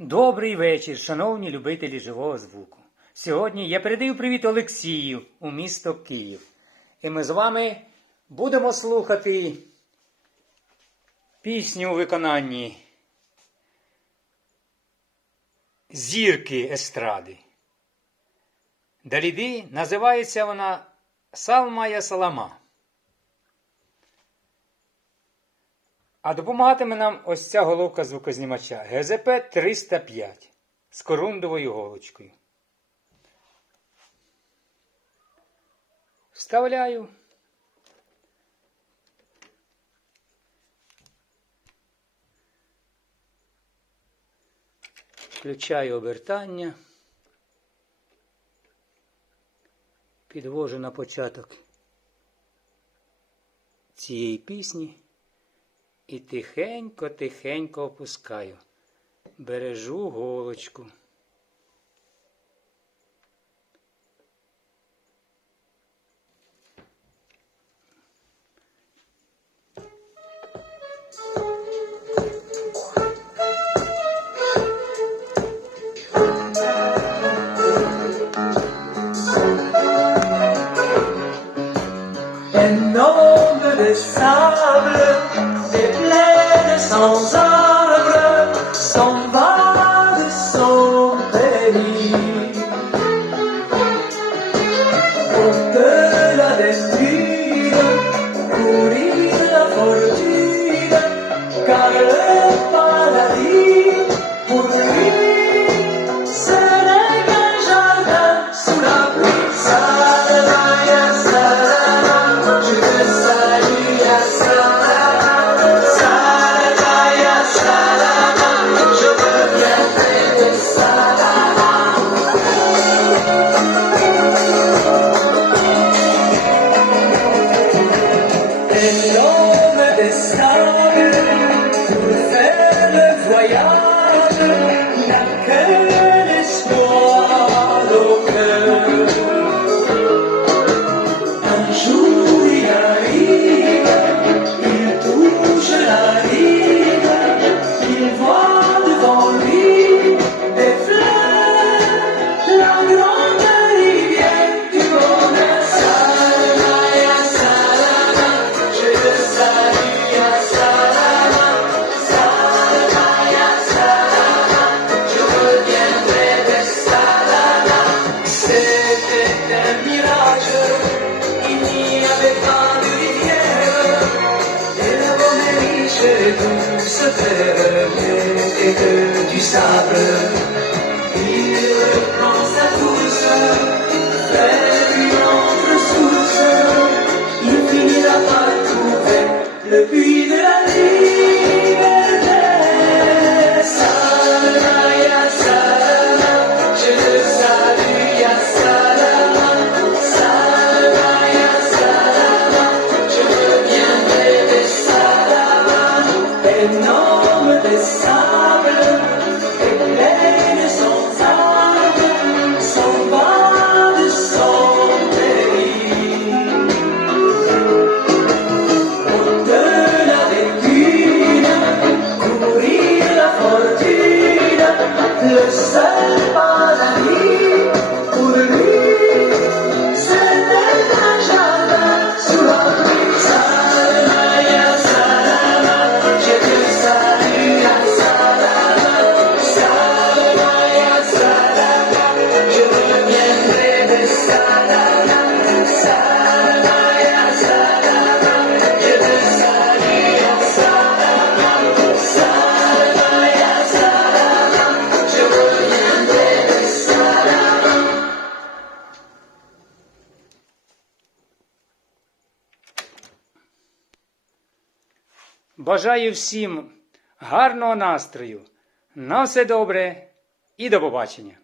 Добрий вечір, шановні любителі живого звуку. Сьогодні я передаю привіт Олексію у місто Київ. І ми з вами будемо слухати пісню у виконанні зірки естради. Даліди називається вона Салмая Салама. А допомагатиме нам ось ця головка звукознімача ГЗП 305 з корундовою голочкою. Вставляю. Включаю обертання. Підвожу на початок цієї пісні. І тихенько-тихенько опускаю. Бережу голочку. Énorme de sable, sans arbre, s'en va son pays. Au-delà des dunes, courir la fortune, car le Hello. Que du sable. Il reprend sa course vers une autre source, il finira par trouver le puits the sun. Бажаю всім гарного настрою. На все добре і до побачення!